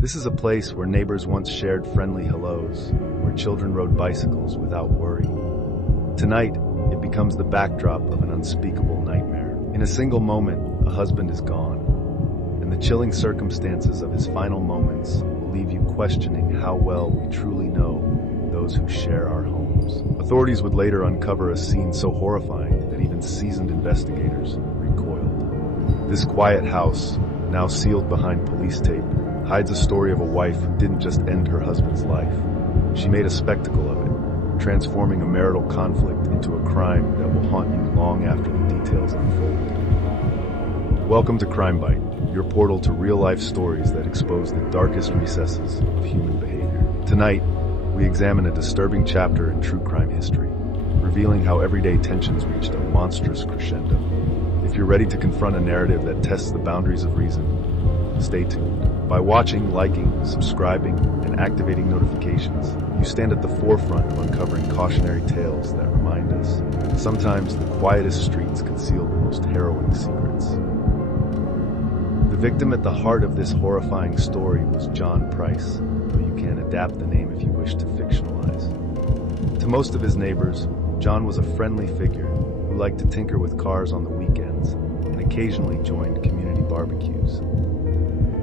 This is a place where neighbors once shared friendly hellos, where children rode bicycles without worry. Tonight, it becomes the backdrop of an unspeakable nightmare. In a single moment, a husband is gone, and the chilling circumstances of his final moments will leave you questioning how well we truly know those who share our homes. Authorities would later uncover a scene so horrifying that even seasoned investigators recoiled. This quiet house, now sealed behind police tape, hides a story of a wife who didn't just end her husband's life. She made a spectacle of it, transforming a marital conflict into a crime that will haunt you long after the details unfold. Welcome to CrimeByte, your portal to real-life stories that expose the darkest recesses of human behavior. Tonight, we examine a disturbing chapter in true crime history, revealing how everyday tensions reached a monstrous crescendo. If you're ready to confront a narrative that tests the boundaries of reason, stay tuned. By watching, liking, subscribing, and activating notifications, you stand at the forefront of uncovering cautionary tales that remind us sometimes the quietest streets conceal the most harrowing secrets. The victim at the heart of this horrifying story was John Price, though you can adapt the name if you wish to fictionalize. To most of his neighbors, John was a friendly figure who liked to tinker with cars on the weekends and occasionally joined community barbecues.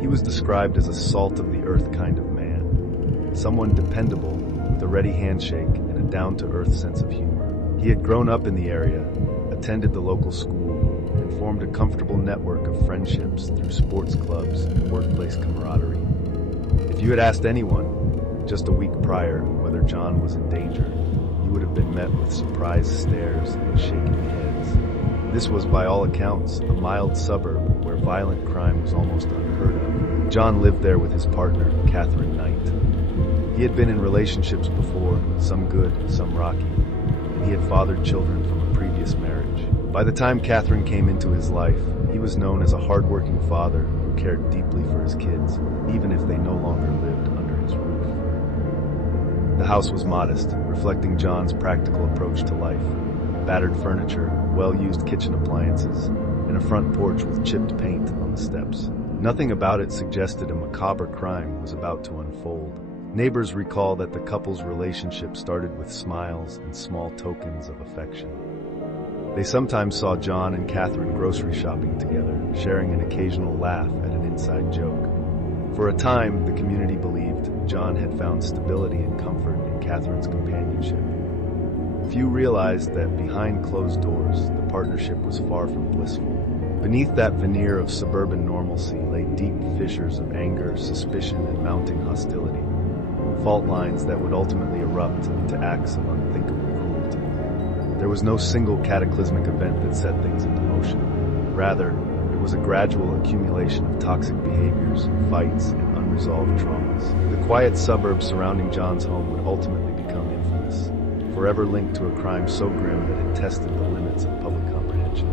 He was described as a salt-of-the-earth kind of man, someone dependable with a ready handshake and a down-to-earth sense of humor. He had grown up in the area, attended the local school, and formed a comfortable network of friendships through sports clubs and workplace camaraderie. If you had asked anyone, just a week prior, whether John was in danger, you would have been met with surprised stares and shaking heads. This was, by all accounts, a mild suburb where violent crime was almost unheard of. John lived there with his partner, Catherine Knight. He had been in relationships before, some good, some rocky, and he had fathered children from a previous marriage. By the time Catherine came into his life, he was known as a hardworking father who cared deeply for his kids, even if they no longer lived under his roof. The house was modest, reflecting John's practical approach to life. Battered furniture, well-used kitchen appliances, and a front porch with chipped paint on the steps. Nothing about it suggested a macabre crime was about to unfold. Neighbors recall that the couple's relationship started with smiles and small tokens of affection. They sometimes saw John and Catherine grocery shopping together, sharing an occasional laugh at an inside joke. For a time, the community believed John had found stability and comfort in Catherine's companionship. Few realized that behind closed doors, the partnership was far from blissful. Beneath that veneer of suburban normalcy lay deep fissures of anger, suspicion, and mounting hostility. Fault lines that would ultimately erupt into acts of unthinkable cruelty. There was no single cataclysmic event that set things into motion. Rather, it was a gradual accumulation of toxic behaviors, fights, and unresolved traumas. The quiet suburb surrounding John's home would ultimately become infamous, forever linked to a crime so grim that it tested the limits of public comprehension.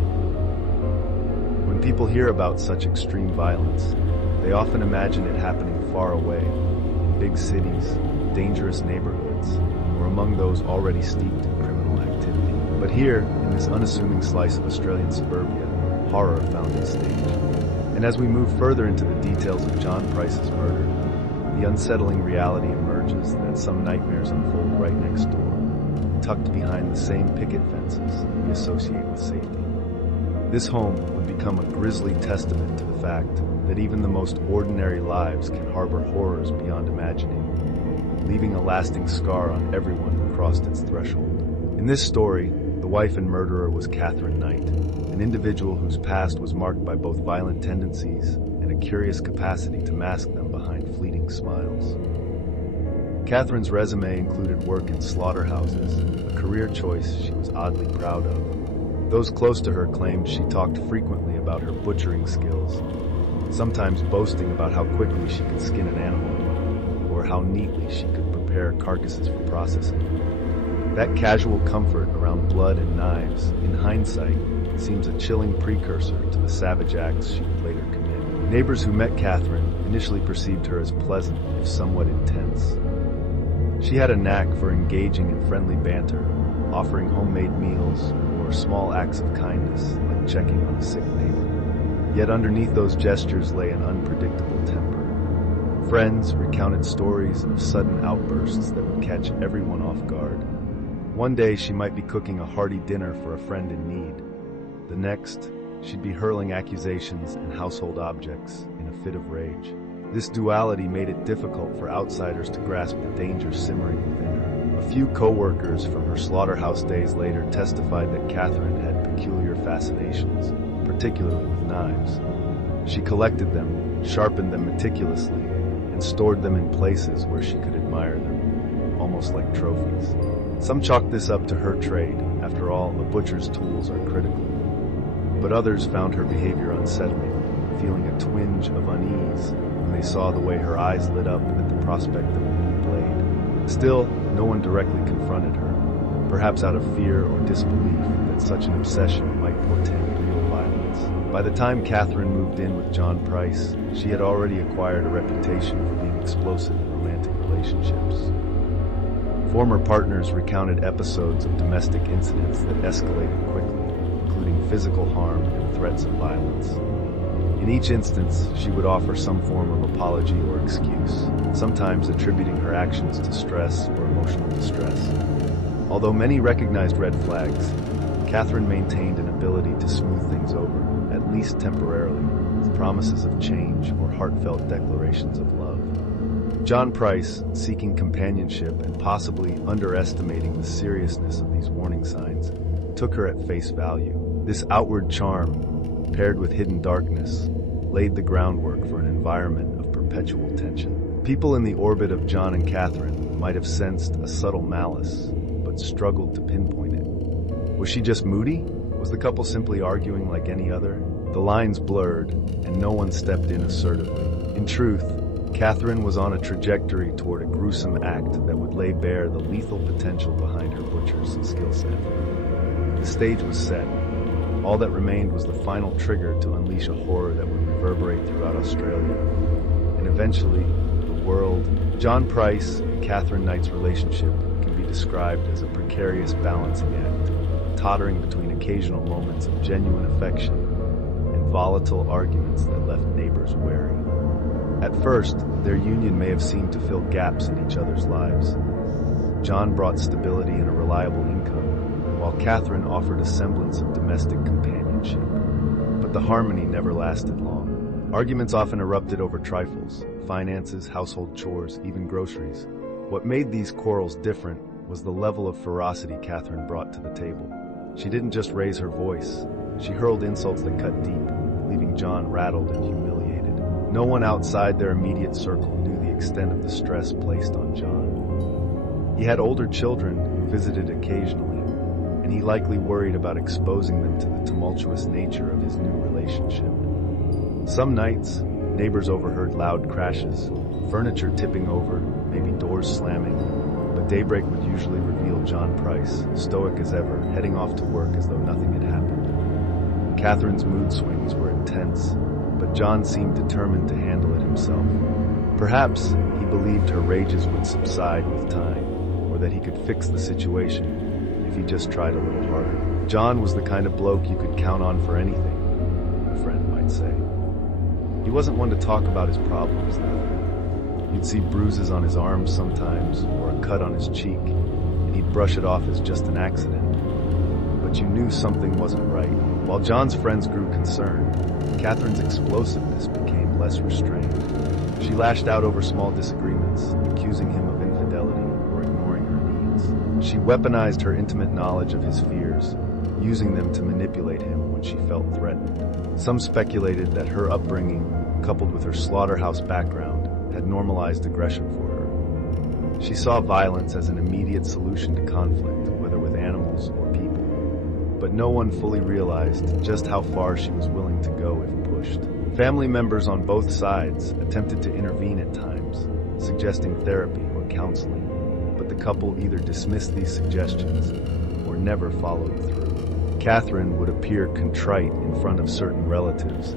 When people hear about such extreme violence, they often imagine it happening far away, in big cities, dangerous neighborhoods, or among those already steeped in criminal activity. But here, in this unassuming slice of Australian suburbia, horror found its stage. And as we move further into the details of John Price's murder, the unsettling reality emerges that some nightmares unfold right next door, tucked behind the same picket fences we associate with safety. This home would become a grisly testament to the fact that even the most ordinary lives can harbor horrors beyond imagining, leaving a lasting scar on everyone who crossed its threshold. In this story, the wife and murderer was Catherine Knight, an individual whose past was marked by both violent tendencies and a curious capacity to mask them behind fleeting smiles. Catherine's resume included work in slaughterhouses, a career choice she was oddly proud of. Those close to her claimed she talked frequently about her butchering skills, sometimes boasting about how quickly she could skin an animal, or how neatly she could prepare carcasses for processing. That casual comfort around blood and knives, in hindsight, seems a chilling precursor to the savage acts she would later commit. Neighbors who met Catherine initially perceived her as pleasant, if somewhat intense. She had a knack for engaging in friendly banter, offering homemade meals or small acts of kindness like checking on a sick neighbor. Yet underneath those gestures lay an unpredictable temper. Friends recounted stories of sudden outbursts that would catch everyone off guard. One day she might be cooking a hearty dinner for a friend in need. The next, she'd be hurling accusations and household objects in a fit of rage. This duality made it difficult for outsiders to grasp the danger simmering within her. A few co-workers from her slaughterhouse days later testified that Catherine had peculiar fascinations, particularly with knives. She collected them, sharpened them meticulously, and stored them in places where she could admire them, almost like trophies. Some chalked this up to her trade. After all, a butcher's tools are critical. But others found her behavior unsettling, feeling a twinge of unease when they saw the way her eyes lit up at the prospect of a new blade. Still, no one directly confronted her, perhaps out of fear or disbelief that such an obsession might portend real violence. By the time Catherine moved in with John Price, she had already acquired a reputation for being explosive in romantic relationships. Former partners recounted episodes of domestic incidents that escalated quickly, including physical harm and threats of violence. In each instance, she would offer some form of apology or excuse, sometimes attributing her actions to stress or emotional distress. Although many recognized red flags, Catherine maintained an ability to smooth things over, at least temporarily, with promises of change or heartfelt declarations of love. John Price, seeking companionship and possibly underestimating the seriousness of these warning signs, took her at face value. This outward charm, paired with hidden darkness, laid the groundwork for an environment of perpetual tension. People in the orbit of John and Catherine might have sensed a subtle malice, but struggled to pinpoint it. Was she just moody? Was the couple simply arguing like any other? The lines blurred, and no one stepped in assertively. In truth, Catherine was on a trajectory toward a gruesome act that would lay bare the lethal potential behind her butcher's skill set. The stage was set. All that remained was the final trigger to unleash a horror that would reverberate throughout Australia, and eventually, the world. John Price and Catherine Knight's relationship can be described as a precarious balancing act, tottering between occasional moments of genuine affection and volatile arguments that left neighbors wary. At first, their union may have seemed to fill gaps in each other's lives. John brought stability and a reliable income, while Catherine offered a semblance of domestic companionship. But the harmony never lasted long. Arguments often erupted over trifles, finances, household chores, even groceries. What made these quarrels different was the level of ferocity Catherine brought to the table. She didn't just raise her voice, she hurled insults that cut deep, leaving John rattled and humiliated. No one outside their immediate circle knew the extent of the stress placed on John. He had older children who visited occasionally, and he likely worried about exposing them to the tumultuous nature of his new relationship. Some nights, neighbors overheard loud crashes, furniture tipping over, maybe doors slamming, but daybreak would usually reveal John Price, stoic as ever, heading off to work as though nothing had happened. Catherine's mood swings were intense, but John seemed determined to handle it himself. Perhaps he believed her rages would subside with time, or that he could fix the situation if he just tried a little harder. John was the kind of bloke you could count on for anything, a friend might say. He wasn't one to talk about his problems, though. You'd see bruises on his arms sometimes, or a cut on his cheek, and he'd brush it off as just an accident. But you knew something wasn't right. While John's friends grew concerned, Catherine's explosiveness became less restrained. She lashed out over small disagreements, accusing him of infidelity or ignoring her needs. She weaponized her intimate knowledge of his fears, using them to manipulate him when she felt threatened. Some speculated that her upbringing, coupled with her slaughterhouse background, had normalized aggression for her. She saw violence as an immediate solution to conflict, whether with animals or people. But no one fully realized just how far she was willing to go if pushed. Family members on both sides attempted to intervene at times, suggesting therapy or counseling, but the couple either dismissed these suggestions or never followed through. Catherine would appear contrite in front of certain relatives,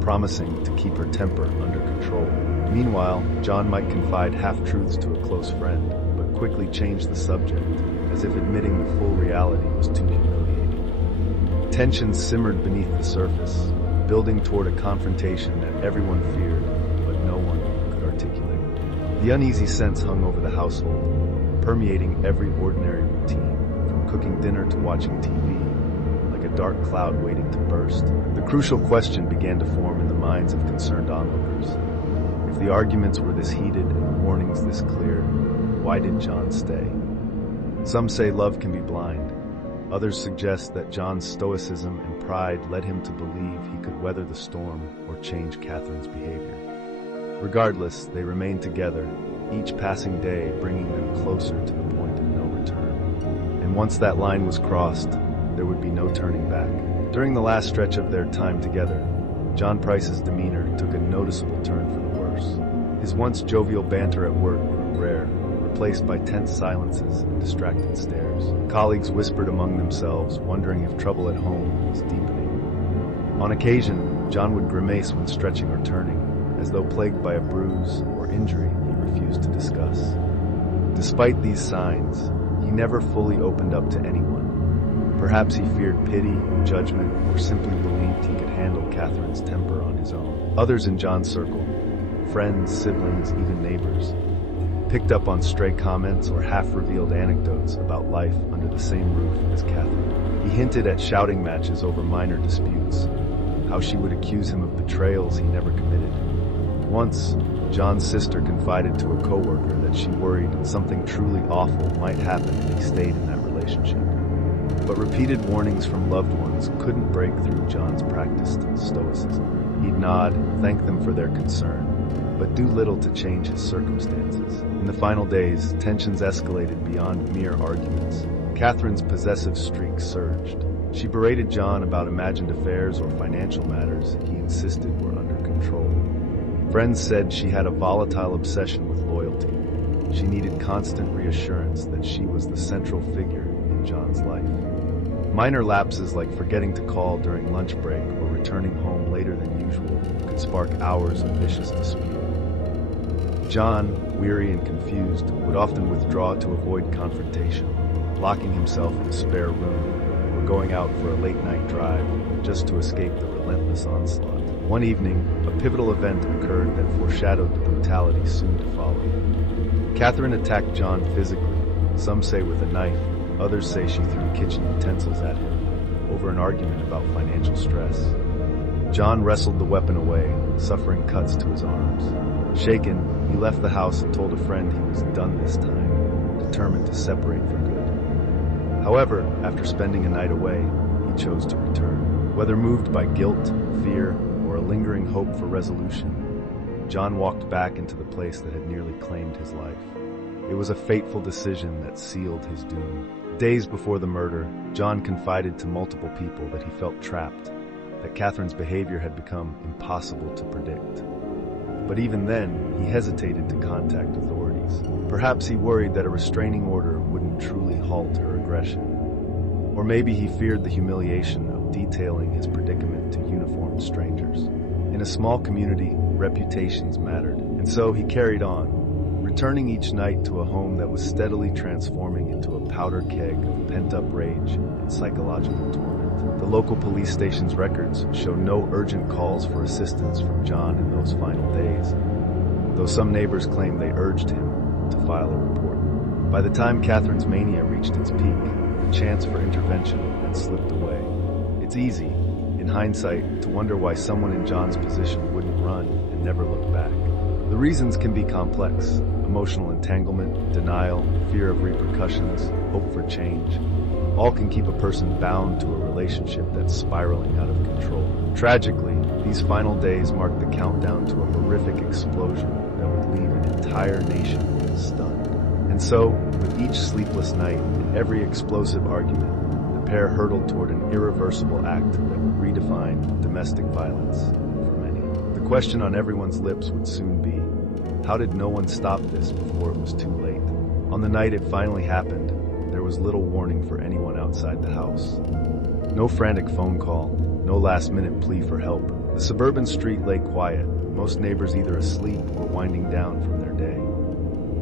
promising to keep her temper under control. Meanwhile, John might confide half-truths to a close friend, but quickly change the subject, as if admitting the full reality was too humiliating. Tension simmered beneath the surface, building toward a confrontation that everyone feared, but no one could articulate. The uneasy sense hung over the household, permeating every ordinary routine, from cooking dinner to watching TV, like a dark cloud waiting to burst. The crucial question began to form in the minds of concerned onlookers. If the arguments were this heated and the warnings this clear, why did John stay? Some say love can be blind. Others suggest that John's stoicism and pride led him to believe he could weather the storm or change Catherine's behavior. Regardless, they remained together, each passing day bringing them closer to the point of no return. And once that line was crossed, there would be no turning back. During the last stretch of their time together, John Price's demeanor took a noticeable turn for the worse. His once jovial banter at work grew rare, replaced by tense silences and distracted stares. Colleagues whispered among themselves, wondering if trouble at home was deepening. On occasion, John would grimace when stretching or turning, as though plagued by a bruise or injury he refused to discuss. Despite these signs, he never fully opened up to anyone. Perhaps he feared pity, judgment, or simply believed he could handle Catherine's temper on his own. Others in John's circle, friends, siblings, even neighbors, picked up on stray comments or half-revealed anecdotes about life under the same roof as Catherine. He hinted at shouting matches over minor disputes, how she would accuse him of betrayals he never committed. Once, John's sister confided to a coworker that she worried something truly awful might happen if he stayed in that relationship. But repeated warnings from loved ones couldn't break through John's practiced stoicism. He'd nod, thank them for their concern, but do little to change his circumstances. In the final days, tensions escalated beyond mere arguments. Catherine's possessive streak surged. She berated John about imagined affairs or financial matters he insisted were under control. Friends said she had a volatile obsession with loyalty. She needed constant reassurance that she was the central figure in John's life. Minor lapses like forgetting to call during lunch break or returning home later than usual could spark hours of vicious dispute. John, weary and confused, would often withdraw to avoid confrontation, locking himself in a spare room or going out for a late-night drive just to escape the relentless onslaught. One evening, a pivotal event occurred that foreshadowed the brutality soon to follow. Catherine attacked John physically, some say with a knife, others say she threw kitchen utensils at him, over an argument about financial stress. John wrestled the weapon away, suffering cuts to his arms. Shaken, he left the house and told a friend he was done this time, determined to separate for good. However, after spending a night away, he chose to return. Whether moved by guilt, fear, or a lingering hope for resolution, John walked back into the place that had nearly claimed his life. It was a fateful decision that sealed his doom. Days before the murder, John confided to multiple people that he felt trapped, that Catherine's behavior had become impossible to predict. But even then, he hesitated to contact authorities. Perhaps he worried that a restraining order wouldn't truly halt her aggression. Or maybe he feared the humiliation of detailing his predicament to uniformed strangers. In a small community, reputations mattered, and so he carried on, returning each night to a home that was steadily transforming into a powder keg of pent-up rage and psychological torment. The local police station's records show no urgent calls for assistance from John in those final days, though some neighbors claim they urged him to file a report. By the time Catherine's mania reached its peak, the chance for intervention had slipped away. It's easy, in hindsight, to wonder why someone in John's position wouldn't run and never look back. The reasons can be complex: emotional entanglement, denial, fear of repercussions, hope for change. All can keep a person bound to a relationship that's spiraling out of control. Tragically, these final days marked the countdown to a horrific explosion that would leave an entire nation stunned. And so, with each sleepless night and every explosive argument, the pair hurtled toward an irreversible act that would redefine domestic violence for many. The question on everyone's lips would soon be, how did no one stop this before it was too late? On the night it finally happened, there was little warning for anyone outside the house. No frantic phone call, no last-minute plea for help. The suburban street lay quiet, most neighbors either asleep or winding down from their day.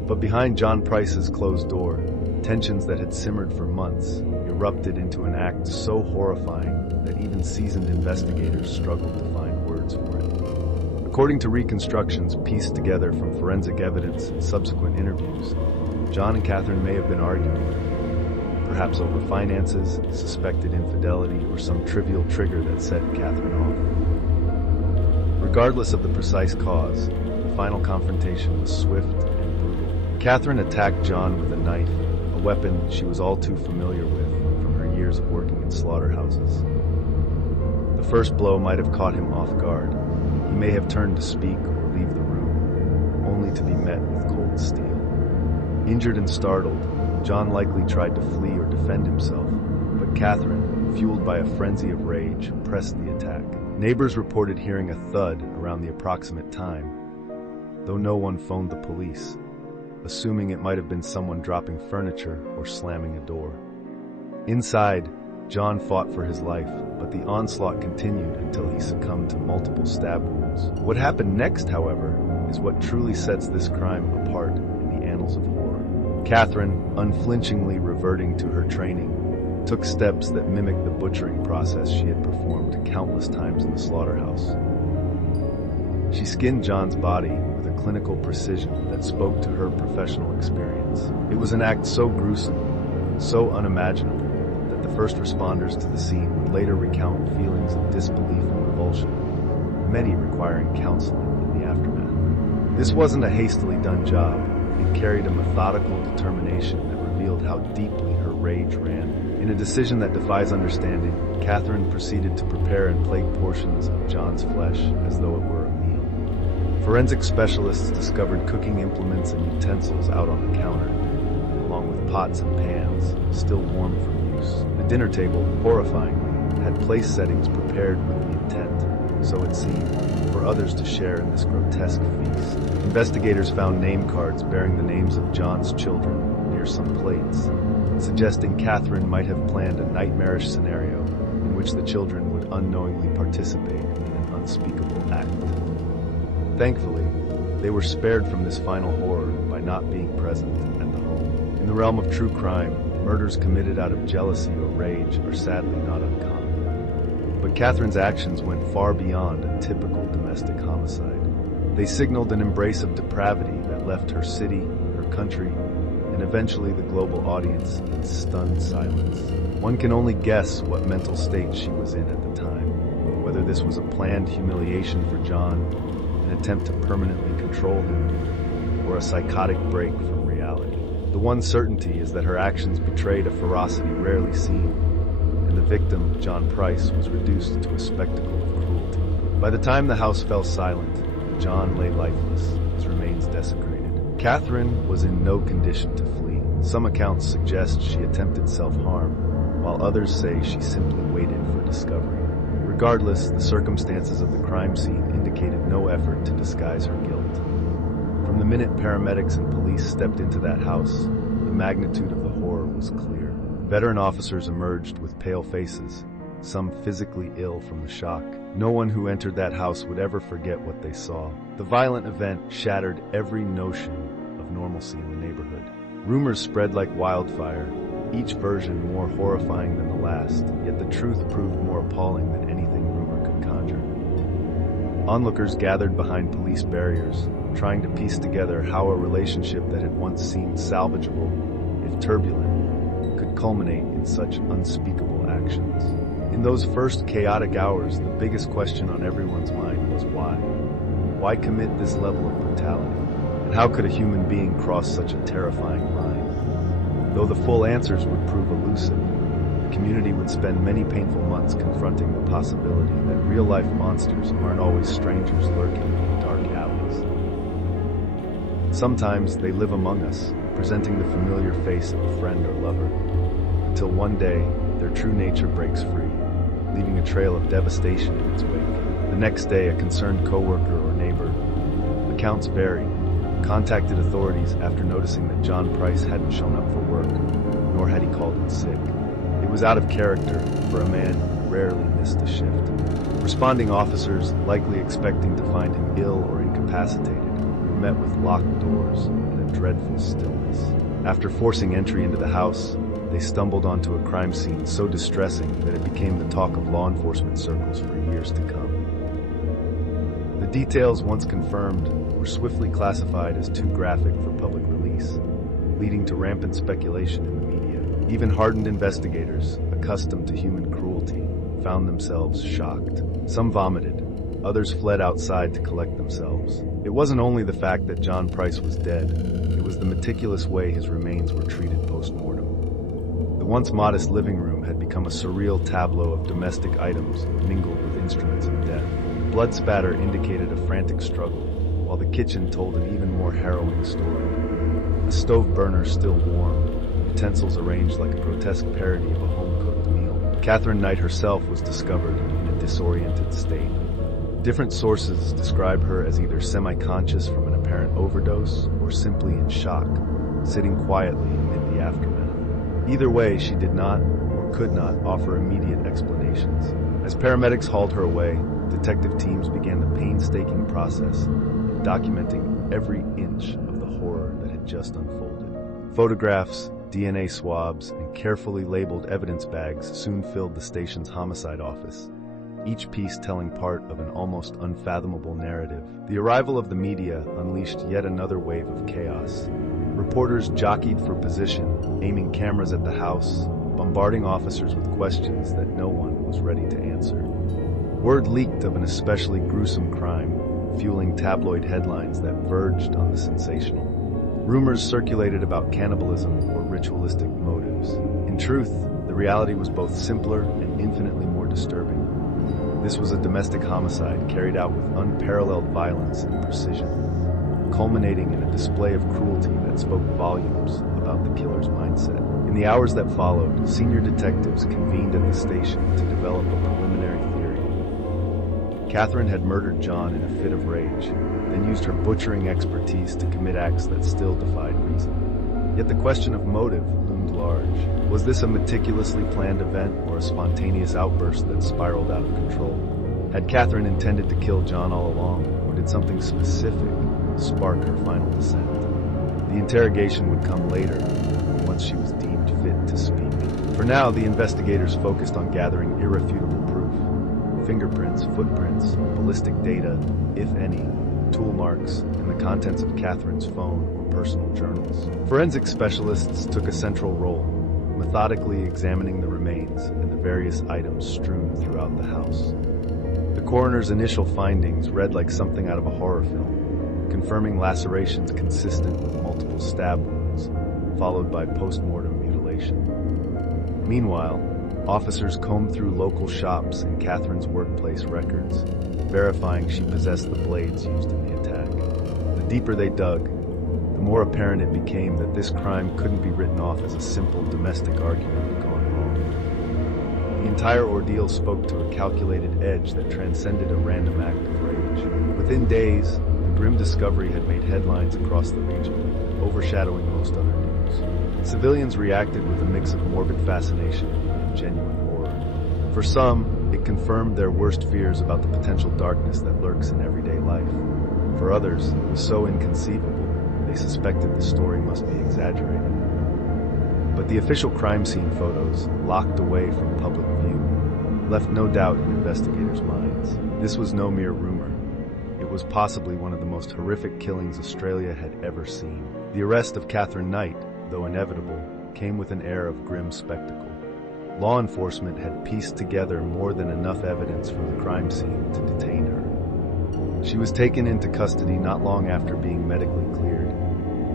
But behind John Price's closed door, tensions that had simmered for months erupted into an act so horrifying that even seasoned investigators struggled to find words for it. A According to reconstructions pieced together from forensic evidence and subsequent interviews, John and Catherine may have been arguing, perhaps over finances, suspected infidelity, or some trivial trigger that set Catherine off. Regardless of the precise cause, the final confrontation was swift and brutal. Catherine attacked John with a knife, a weapon she was all too familiar with from her years of working in slaughterhouses. The first blow might have caught him off guard. He may have turned to speak or leave the room, only to be met with cold steel. Injured and startled, John likely tried to flee or defend himself, but Catherine, fueled by a frenzy of rage, pressed the attack. Neighbors reported hearing a thud around the approximate time, though no one phoned the police, assuming it might have been someone dropping furniture or slamming a door. Inside, John fought for his life, but the onslaught continued until he succumbed to multiple stab wounds. What happened next, however, is what truly sets this crime apart in the annals of horror. Catherine, unflinchingly reverting to her training, took steps that mimicked the butchering process she had performed countless times in the slaughterhouse. She skinned John's body with a clinical precision that spoke to her professional experience. It was an act so gruesome, so unimaginable, that the first responders to the scene would later recount feelings of disbelief and revulsion, many requiring counseling in the aftermath. This wasn't a hastily done job. It carried a methodical determination that revealed how deeply her rage ran. In a decision that defies understanding, Catherine proceeded to prepare and plate portions of John's flesh as though it were a meal. Forensic specialists discovered cooking implements and utensils out on the counter, along with pots and pans, still warm from use. The dinner table, horrifyingly, had place settings prepared with the intent, so it seemed, for others to share in this grotesque feast. Investigators found name cards bearing the names of John's children near some plates, suggesting Catherine might have planned a nightmarish scenario in which the children would unknowingly participate in an unspeakable act. Thankfully, they were spared from this final horror by not being present at the home. In the realm of true crime, murders committed out of jealousy or rage are sadly not uncommon. But Catherine's actions went far beyond a typical domestic homicide. They signaled an embrace of depravity that left her city, her country, and eventually the global audience in stunned silence. One can only guess what mental state she was in at the time, whether this was a planned humiliation for John, an attempt to permanently control him, or a psychotic break from reality. The one certainty is that her actions betrayed a ferocity rarely seen, and the victim, John Price, was reduced to a spectacle of cruelty. By the time the house fell silent, John lay lifeless, his remains desecrated. Catherine was in no condition to flee. Some accounts suggest she attempted self-harm, while others say she simply waited for discovery. Regardless, the circumstances of the crime scene indicated no effort to disguise her guilt. From the minute paramedics and police stepped into that house, the magnitude of the horror was clear. Veteran officers emerged with pale faces, some physically ill from the shock. No one who entered that house would ever forget what they saw. The violent event shattered every notion of normalcy in the neighborhood. Rumors spread like wildfire, each version more horrifying than the last, yet the truth proved more appalling than anything rumor could conjure. Onlookers gathered behind police barriers, trying to piece together how a relationship that had once seemed salvageable, if turbulent, could culminate in such unspeakable actions. In those first chaotic hours, the biggest question on everyone's mind was why? Why commit this level of brutality? And how could a human being cross such a terrifying line? Though the full answers would prove elusive, the community would spend many painful months confronting the possibility that real-life monsters aren't always strangers lurking in dark alleys. Sometimes they live among us, presenting the familiar face of a friend or lover, until one day, their true nature breaks free, leaving a trail of devastation in its wake. The next day, a concerned coworker or neighbor, accounts vary, contacted authorities after noticing that John Price hadn't shown up for work, nor had he called in sick. It was out of character for a man who rarely missed a shift. Responding officers, likely expecting to find him ill or incapacitated, were met with locked doors and a dreadful stillness. After forcing entry into the house, they stumbled onto a crime scene so distressing that it became the talk of law enforcement circles for years to come. The details, once confirmed, were swiftly classified as too graphic for public release, leading to rampant speculation in the media. Even hardened investigators, accustomed to human cruelty, found themselves shocked. Some vomited, others fled outside to collect themselves. It wasn't only the fact that John Price was dead, it was the meticulous way his remains were treated post-mortem. The once modest living room had become a surreal tableau of domestic items mingled with instruments of death. Blood spatter indicated a frantic struggle, while the kitchen told an even more harrowing story. A stove burner still warm, utensils arranged like a grotesque parody of a home-cooked meal. Catherine Knight herself was discovered in a disoriented state. Different sources describe her as either semi-conscious from an apparent overdose or simply in shock, sitting quietly amid the aftermath. Either way, she did not or could not offer immediate explanations. As paramedics hauled her away, detective teams began the painstaking process of documenting every inch of the horror that had just unfolded. Photographs, DNA swabs, and carefully labeled evidence bags soon filled the station's homicide office, each piece telling part of an almost unfathomable narrative. The arrival of the media unleashed yet another wave of chaos. Reporters jockeyed for position, aiming cameras at the house, bombarding officers with questions that no one was ready to answer. Word leaked of an especially gruesome crime, fueling tabloid headlines that verged on the sensational. Rumors circulated about cannibalism or ritualistic motives. In truth, the reality was both simpler and infinitely more disturbing. This was a domestic homicide carried out with unparalleled violence and precision, culminating in a display of cruelty that spoke volumes about the killer's mindset. In the hours that followed, senior detectives convened at the station to develop a preliminary theory. Catherine had murdered John in a fit of rage, then used her butchering expertise to commit acts that still defied reason. Yet the question of motive loomed large. Was this a meticulously planned event or a spontaneous outburst that spiraled out of control? Had Catherine intended to kill John all along, or did something specific spark her final descent? The interrogation would come later, once she was deemed fit to speak. For now, the investigators focused on gathering irrefutable proof: fingerprints, footprints, ballistic data, if any, tool marks, and the contents of Catherine's phone or personal journals. Forensic specialists took a central role, methodically examining the remains and the various items strewn throughout the house. The coroner's initial findings read like something out of a horror film, confirming lacerations consistent with multiple stab wounds, followed by post-mortem mutilation. Meanwhile, officers combed through local shops and Catherine's workplace records, verifying she possessed the blades used in the attack. The deeper they dug, the more apparent it became that this crime couldn't be written off as a simple domestic argument gone wrong. The entire ordeal spoke to a calculated edge that transcended a random act of rage. Within days, the grim discovery had made headlines across the region, overshadowing most other news. Civilians reacted with a mix of morbid fascination and genuine horror. For some, it confirmed their worst fears about the potential darkness that lurks in everyday life. For others, it was so inconceivable, they suspected the story must be exaggerated. But the official crime scene photos, locked away from public view, left no doubt in investigators' minds. This was no mere rumor. It was possibly one of the most horrific killings Australia had ever seen. The arrest of Catherine Knight, though inevitable, came with an air of grim spectacle. Law enforcement had pieced together more than enough evidence from the crime scene to detain her. She was taken into custody not long after being medically cleared.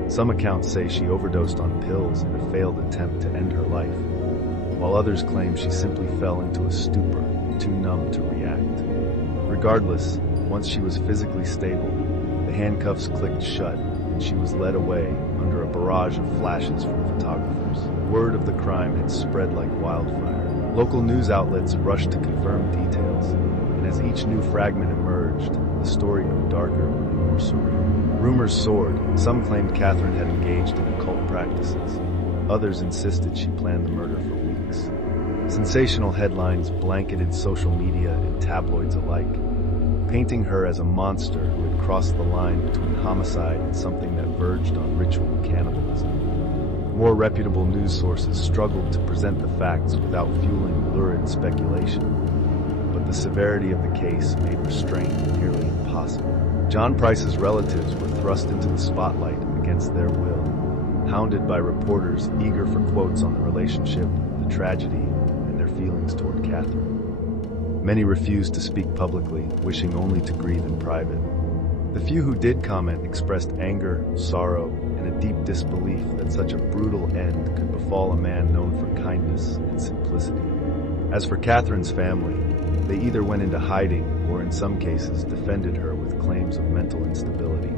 Some accounts say she overdosed on pills in a failed attempt to end her life, while others claim she simply fell into a stupor, too numb to react. Regardless, once she was physically stable, the handcuffs clicked shut and she was led away under a barrage of flashes from photographers. Word of the crime had spread like wildfire. Local news outlets rushed to confirm details, and as each new fragment emerged, the story grew darker and more surreal. Rumors soared. Some claimed Catherine had engaged in occult practices. Others insisted she planned the murder for weeks. Sensational headlines blanketed social media and tabloids alike, painting her as a monster who had crossed the line between homicide and something that verged on ritual cannibalism. More reputable news sources struggled to present the facts without fueling lurid speculation. But the severity of the case made restraint nearly impossible. John Price's relatives were thrust into the spotlight against their will, hounded by reporters eager for quotes on the relationship, the tragedy, and their feelings toward Catherine. Many refused to speak publicly, wishing only to grieve in private. The few who did comment expressed anger, sorrow, and a deep disbelief that such a brutal end could befall a man known for kindness and simplicity. As for Catherine's family, they either went into hiding or in some cases defended her with claims of mental instability.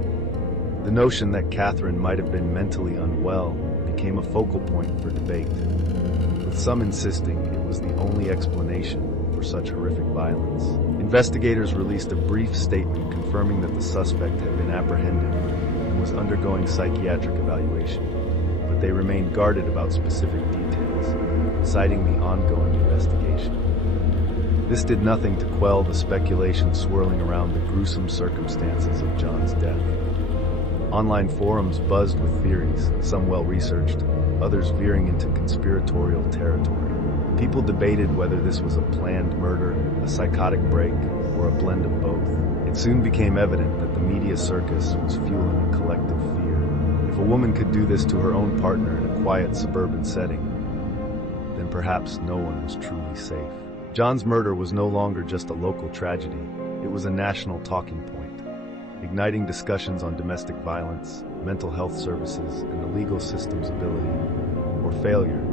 The notion that Catherine might have been mentally unwell became a focal point for debate, with some insisting it was the only explanation for such horrific violence. Investigators released a brief statement confirming that the suspect had been apprehended and was undergoing psychiatric evaluation, but they remained guarded about specific details, citing the ongoing investigation. This did nothing to quell the speculation swirling around the gruesome circumstances of John's death. Online forums buzzed with theories, some well-researched, others veering into conspiratorial territory. People debated whether this was a planned murder, a psychotic break, or a blend of both. It soon became evident that the media circus was fueling a collective fear. If a woman could do this to her own partner in a quiet suburban setting, then perhaps no one was truly safe. John's murder was no longer just a local tragedy. It was a national talking point, igniting discussions on domestic violence, mental health services, and the legal system's ability, or failure,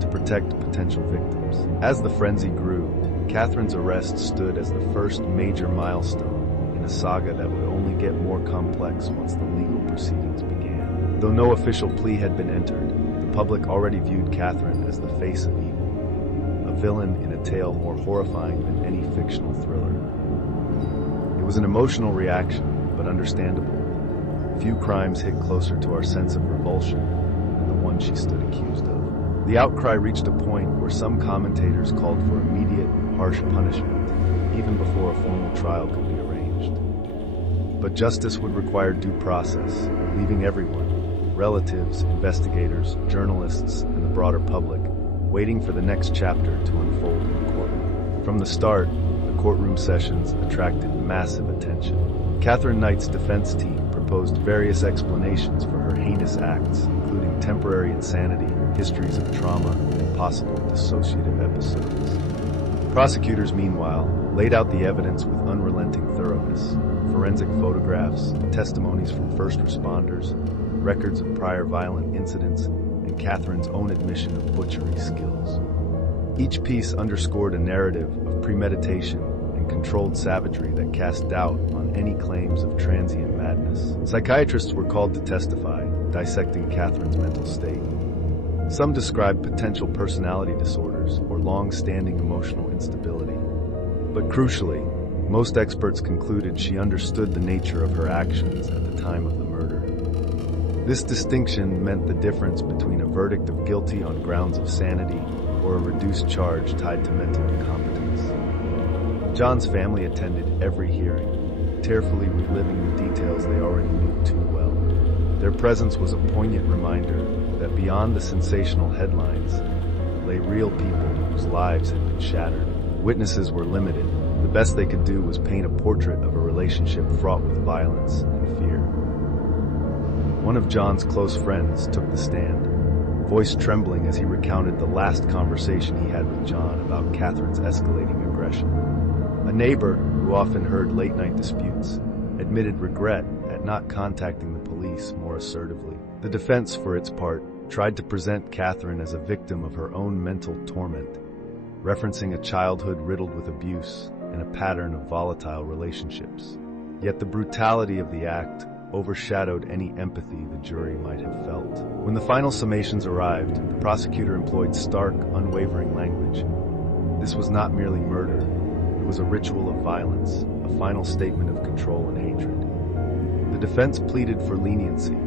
to protect potential victims. As the frenzy grew, Catherine's arrest stood as the first major milestone in a saga that would only get more complex once the legal proceedings began. Though no official plea had been entered, the public already viewed Catherine as the face of evil, a villain in a tale more horrifying than any fictional thriller. It was an emotional reaction, but understandable. Few crimes hit closer to our sense of revulsion than the one she stood accused of. The outcry reached a point where some commentators called for immediate, harsh punishment, even before a formal trial could be arranged. But justice would require due process, leaving everyone, relatives, investigators, journalists, and the broader public, waiting for the next chapter to unfold in the courtroom. From the start, the courtroom sessions attracted massive attention. Catherine Knight's defense team proposed various explanations for her heinous acts, including temporary insanity, histories of trauma, and possible dissociative episodes. Prosecutors, meanwhile, laid out the evidence with unrelenting thoroughness: forensic photographs, testimonies from first responders, records of prior violent incidents, and Catherine's own admission of butchery skills. Each piece underscored a narrative of premeditation and controlled savagery that cast doubt on any claims of transient madness. Psychiatrists were called to testify, dissecting Catherine's mental state. Some described potential personality disorders or long-standing emotional instability. But crucially, most experts concluded she understood the nature of her actions at the time of the murder. This distinction meant the difference between a verdict of guilty on grounds of sanity or a reduced charge tied to mental incompetence. John's family attended every hearing, tearfully reliving the details they already knew too well. Their presence was a poignant reminder that beyond the sensational headlines lay real people whose lives had been shattered. Witnesses were limited. The best they could do was paint a portrait of a relationship fraught with violence and fear. One of John's close friends took the stand, voice trembling as he recounted the last conversation he had with John about Catherine's escalating aggression. A neighbor, who often heard late-night disputes, admitted regret at not contacting the police more assertively. The defense, for its part, tried to present Catherine as a victim of her own mental torment, referencing a childhood riddled with abuse and a pattern of volatile relationships. Yet the brutality of the act overshadowed any empathy the jury might have felt. When the final summations arrived, the prosecutor employed stark, unwavering language. This was not merely murder, it was a ritual of violence, a final statement of control and hatred. The defense pleaded for leniency,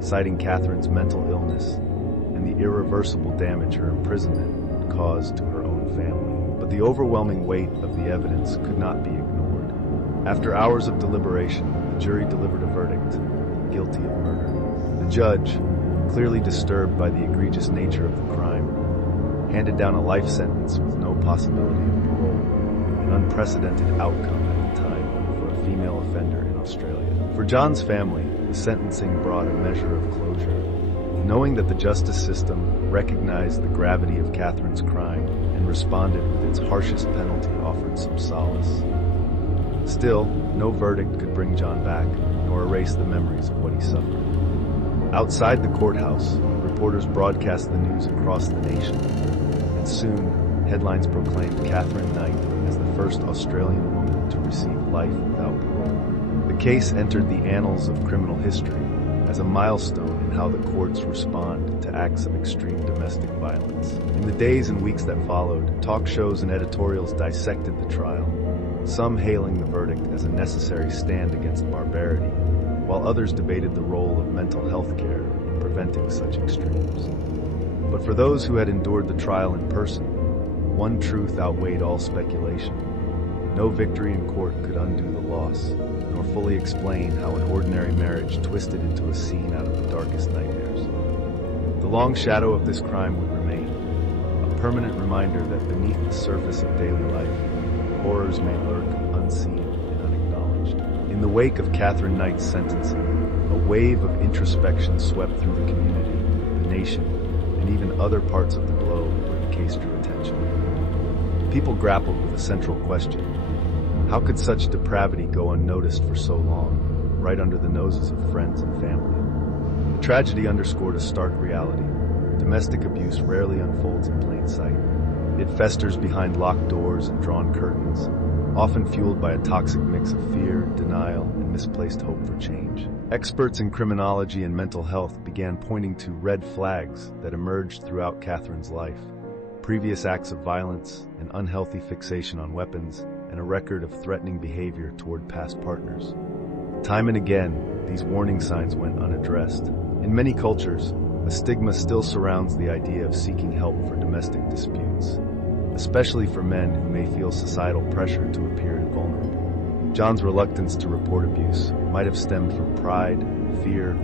citing Catherine's mental illness and the irreversible damage her imprisonment would cause to her own family. But the overwhelming weight of the evidence could not be ignored. After hours of deliberation, the jury delivered a verdict: guilty of murder. The judge, clearly disturbed by the egregious nature of the crime, handed down a life sentence with no possibility of parole. an unprecedented outcome at the time for a female offender in Australia. For John's family, the sentencing brought a measure of closure. Knowing that the justice system recognized the gravity of Catherine's crime and responded with its harshest penalty offered some solace. Still, no verdict could bring John back, nor erase the memories of what he suffered. Outside the courthouse, reporters broadcast the news across the nation, and soon, headlines proclaimed Catherine Knight as the first Australian woman to receive life without parole. The case entered the annals of criminal history as a milestone in how the courts respond to acts of extreme domestic violence. In the days and weeks that followed, talk shows and editorials dissected the trial, some hailing the verdict as a necessary stand against barbarity, while others debated the role of mental health care in preventing such extremes. But for those who had endured the trial in person, one truth outweighed all speculation. No victory in court could undo the loss, nor fully explain how an ordinary marriage twisted into a scene out of the darkest nightmares. The long shadow of this crime would remain, a permanent reminder that beneath the surface of daily life, horrors may lurk unseen and unacknowledged. In the wake of Catherine Knight's sentencing, a wave of introspection swept through the community, the nation, and even other parts of the globe where the case drew attention. People grappled with a central question: how could such depravity go unnoticed for so long, right under the noses of friends and family? The tragedy underscored a stark reality. Domestic abuse rarely unfolds in plain sight. It festers behind locked doors and drawn curtains, often fueled by a toxic mix of fear, denial, and misplaced hope for change. Experts in criminology and mental health began pointing to red flags that emerged throughout Catherine's life: previous acts of violence, an unhealthy fixation on weapons, and a record of threatening behavior toward past partners. Time and again, these warning signs went unaddressed. In many cultures, a stigma still surrounds the idea of seeking help for domestic disputes, especially for men who may feel societal pressure to appear invulnerable. John's reluctance to report abuse might have stemmed from pride, fear,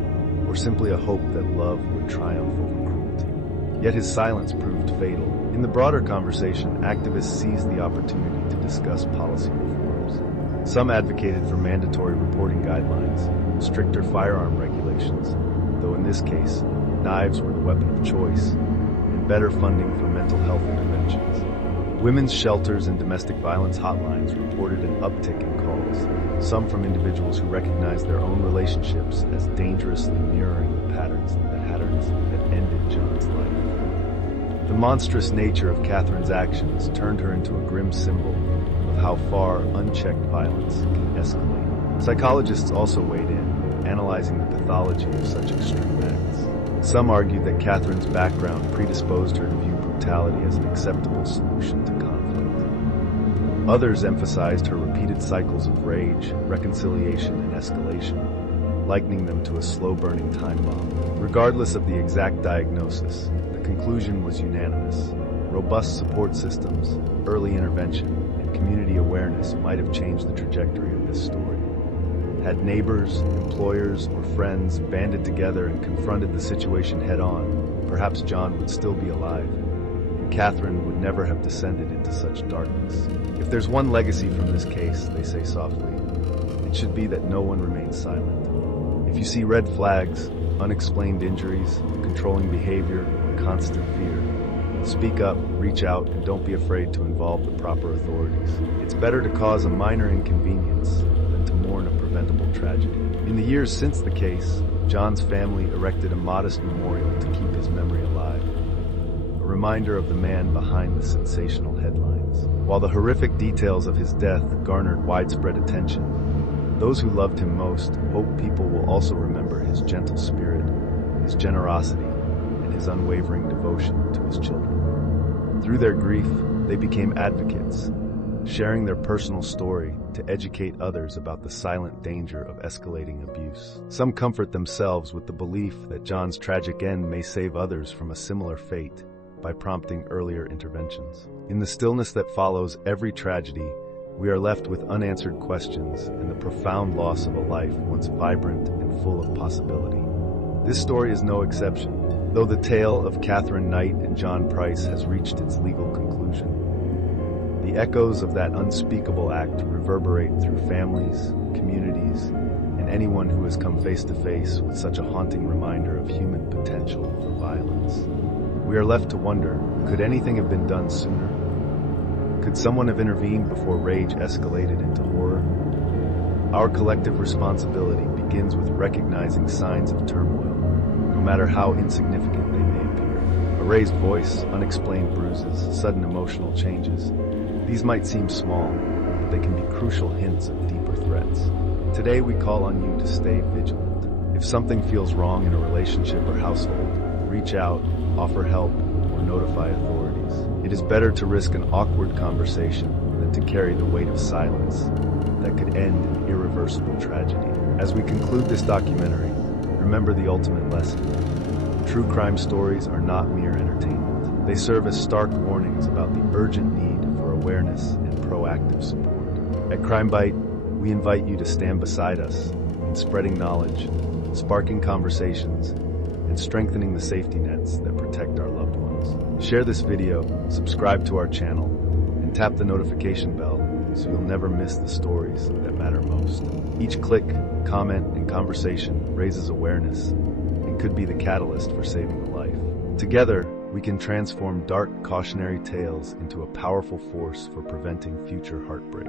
or simply a hope that love would triumph over cruelty. Yet his silence proved fatal. In the broader conversation, activists seized the opportunity to discuss policy reforms. Some advocated for mandatory reporting guidelines, stricter firearm regulations, though in this case, knives were the weapon of choice, and better funding for mental health interventions. Women's shelters and domestic violence hotlines reported an uptick in calls, some from individuals who recognized their own relationships as dangerously mirroring the patterns that ended John's life. The monstrous nature of Catherine's actions turned her into a grim symbol of how far unchecked violence can escalate. Psychologists also weighed in, analyzing the pathology of such extreme acts. Some argued that Catherine's background predisposed her to view brutality as an acceptable solution to conflict. Others emphasized her repeated cycles of rage, reconciliation, and escalation, likening them to a slow-burning time bomb. Regardless of the exact diagnosis, the conclusion was unanimous. Robust support systems, early intervention, and community awareness might have changed the trajectory of this story. Had neighbors, employers, or friends banded together and confronted the situation head-on, perhaps John would still be alive, and Catherine would never have descended into such darkness. If there's one legacy from this case, they say softly, it should be that no one remains silent. If you see red flags, unexplained injuries, controlling behavior, or constant fear, speak up, reach out, and don't be afraid to involve the proper authorities. It's better to cause a minor inconvenience than to mourn a preventable tragedy. In the years since the case, John's family erected a modest memorial to keep his memory alive, a reminder of the man behind the sensational headlines. While the horrific details of his death garnered widespread attention, those who loved him most hope people will also remember his gentle spirit, his generosity, and his unwavering devotion to his children. Through their grief, they became advocates, sharing their personal story to educate others about the silent danger of escalating abuse. Some comfort themselves with the belief that John's tragic end may save others from a similar fate by prompting earlier interventions. In the stillness that follows every tragedy, we are left with unanswered questions and the profound loss of a life once vibrant and full of possibility. This story is no exception, though the tale of Catherine Knight and John Price has reached its legal conclusion. The echoes of that unspeakable act reverberate through families, communities, and anyone who has come face to face with such a haunting reminder of human potential for violence. We are left to wonder, could anything have been done sooner? Could someone have intervened before rage escalated into horror? Our collective responsibility begins with recognizing signs of turmoil, no matter how insignificant they may appear. A raised voice, unexplained bruises, sudden emotional changes. These might seem small, but they can be crucial hints of deeper threats. Today we call on you to stay vigilant. If something feels wrong in a relationship or household, reach out, offer help, or notify authorities. It is better to risk an awkward conversation than to carry the weight of silence that could end in irreversible tragedy. As we conclude this documentary, remember the ultimate lesson. True crime stories are not mere entertainment. They serve as stark warnings about the urgent need for awareness and proactive support. At CrimeByte, we invite you to stand beside us in spreading knowledge, sparking conversations, and strengthening the safety nets that protect our loved ones. Share this video, subscribe to our channel, and tap the notification bell so you'll never miss the stories that matter most. Each click, comment, and conversation raises awareness and could be the catalyst for saving a life. Together, we can transform dark, cautionary tales into a powerful force for preventing future heartbreak.